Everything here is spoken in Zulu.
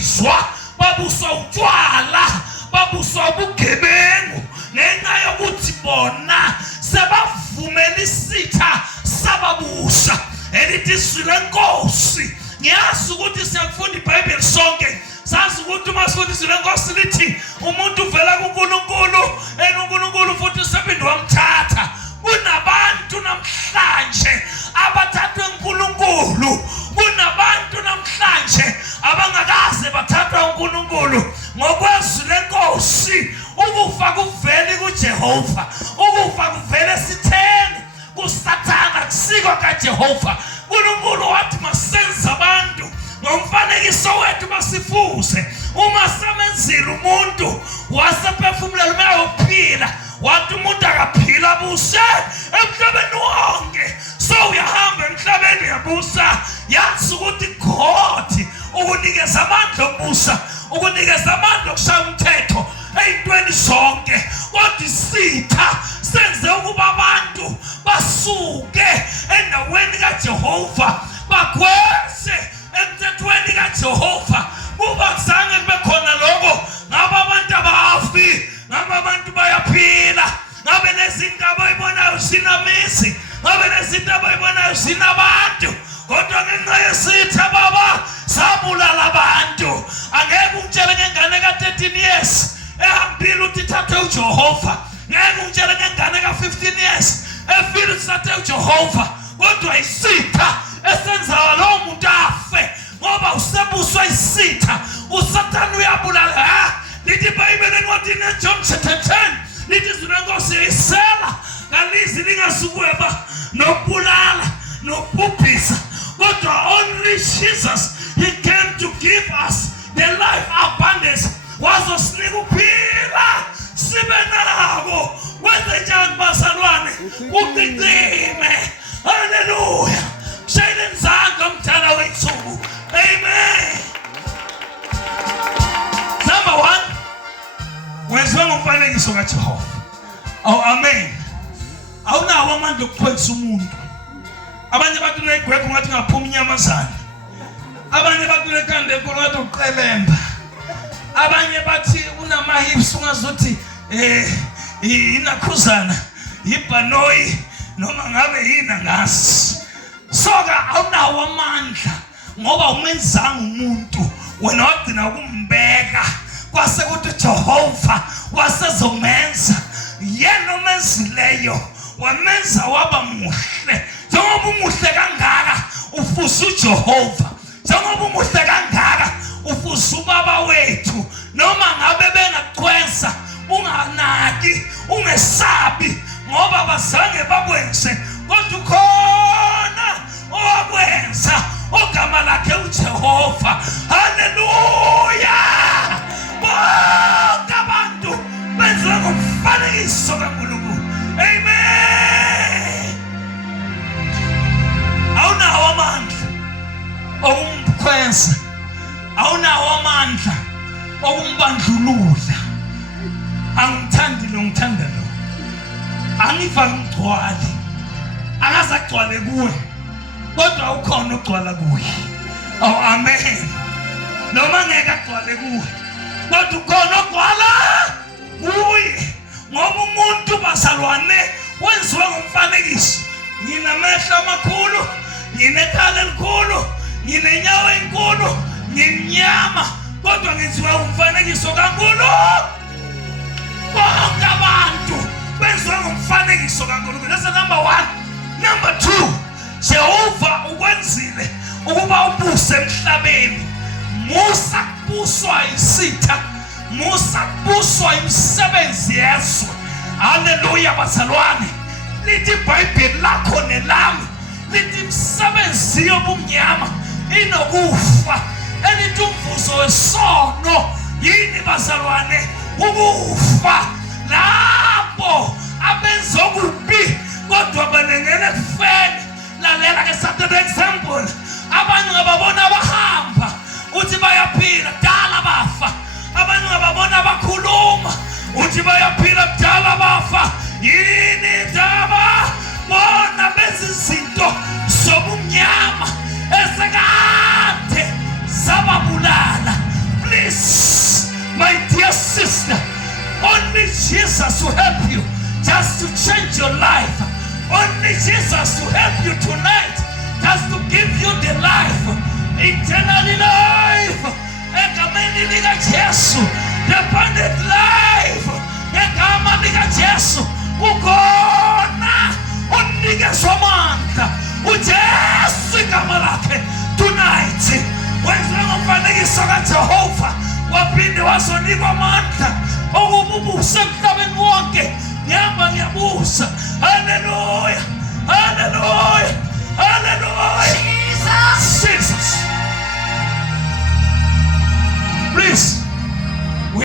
ukudakiswa, babuswa utshwala, babuswa ubugebengu, ngenxa yokuthi bona sebavumela isitha sababusa. Elithi izwi lenkosi, ngiyazi ukuthi siyafunda iBhayibheli sonke, sazi ukuthi uma sifunda izwi lenkosi lithi umuntu uvela kuNkulunkulu, uNkulunkulu futhi usephinde wamthatha. Kunabantu namhlanje abathathwe uNkulunkulu, kunabantu namhlanje abangakaze bathathwa uNkulunkulu. Ngokwezwi lenkosi, ukufa kuvele kuJehova, ukufa kuvele sitheni kuSathana, kusiko kaJehova. uNkulunkulu wathi masenze abantu ngomfanekiso wethu basifuze. Uma samenzile umuntu wasephefumulela umoya wokuphila, wathi umuntu akaphila buse emhlabeni wonke. So uyahamba emhlabeni uyabusa, yazi ukuthi God ukunikeza amandla okubusa, ukunikeza amandla okushaya umthetho ey'ntweni zonke. Kodwa isitha senze ukuba abantu basuke endaweni kaJehova bagwese emthethweni kaJehova. Kuba kuzange kube khona lokho, ngabe abantu abafi, ngabe abantu bayaphila, ngabe nezinto abayibonayo sinamisi, ngabe nezinto abayibonayo sinabantu. Kodwa ngenxa yesitha baba sabulala abantu. Angeke utshele ngengane ka-13 years ehambile uthi thathe uJehova, ngeke utshele ngengane ka-15 years efile uthi thathe uJehova. Kodwa isitha esenza lowo muntu afe ngoba usebuswa isitha. uSathane uyabulala. Lithi iBhayibheli encwadini kaJohn chapter 10 lithi izwi lenkosi yayisela ngalizwi lingasukweba nokubulala nokubhubhisa. Kodwa only Jesus, he came to give us the life abundance. Wazosinika ukuphila sibe nako. Wenze njani bazalwane? Uqinile. Hallelujah. Shayela izandla mthana wethu. Amen. Number 1, wenziwe ngomfanekiso kaJehova. Oh, amen. Awunawo amandla okukhwelisa umuntu. Abanye bathi negwegwe ngathi ngaphuma inyamazana. Abanye bathi lekhanda enkulu ngathi uqelemba. Abanye bathi unamahips ungazothi inakhuzana, ibhanoyi noma ngabe yina ngasi. Soka awunawo amandla ngoba umenzanga umuntu, wena wagcina ukumbeka kwase kuthi Jehova wasezomenza. Yena omenzileyo wamenza waba muhle. Njengoba umuhle kangaka ufuza uJehova, njengoba umuhle kangaka ufuza ubaba wethu. Noma ngabe bengakucwensa unganaki, ungesabi ngoba bazange bakwenze, kodwa ukhona owakwenza ogama lakhe uJehova. Haleluya. Bonke abantu benziwe ngomfanekiso kaNkulunkulu. Amen. Awunawo amandla okumkhwenza, awunawo amandla okumbandlulula. Angithandi lo, ngithanda lo. Angiva ngigcwale, angazagcwale kuwe, kodwa ukhona ogcwala kuwe. Oh, amen. Noma ngeke agcwale kuwe, kodwa ukhona ogcwala kuye. Ngoba umuntu bazalwane wenziwe ngomfanekiso. Nginamehlo amakhulu, nginekhala elikhulu, nginenyawo enkulu, ngimnyama, kodwa ngenziwe umfanekiso kaNkulunkulu. Bonke abantu benziwe ngomfanekiso kaNkulunkulu. That's number 1. Number 2, Jehova ukwenzile ukuba ubuse emhlabeni. Musa kubuswa isitha, Musa kubuswa imisebenzi yezwe. Haleluya bazalwane. Lithi iBhayibheli lakho nelami lithi imisebenzi yobumnyama inokufa. Elithi umvuzo wesono yini bazalwane? Ukufa. Lapho abenza okubi kodwa banengene ekufeni. Lalela ke Saturday example. Abanye ngababona abahamba uthi bayaphila kudala bafa. Abanye ngababona bakhuluma uthi bayaphila kudala bafa. Yini indaba? Bona benza izinto zobumnyama esekade zababulala. Jesus to help you, just to change your life. Only Jesus to help you tonight, just to give you the life, eternal life. Egameni lika Jesu, the abundant life. Egama lika Jesu, ukona unike somandla. uJesu igama lakhe tonight. Wenzela umfanekiso kaJehova, waphinde wasonikwa amandla okububusa emhlabeni wonke. Ngihamba ngiyabusa. Hallelujah, hallelujah, hallelujah. Jesus, please.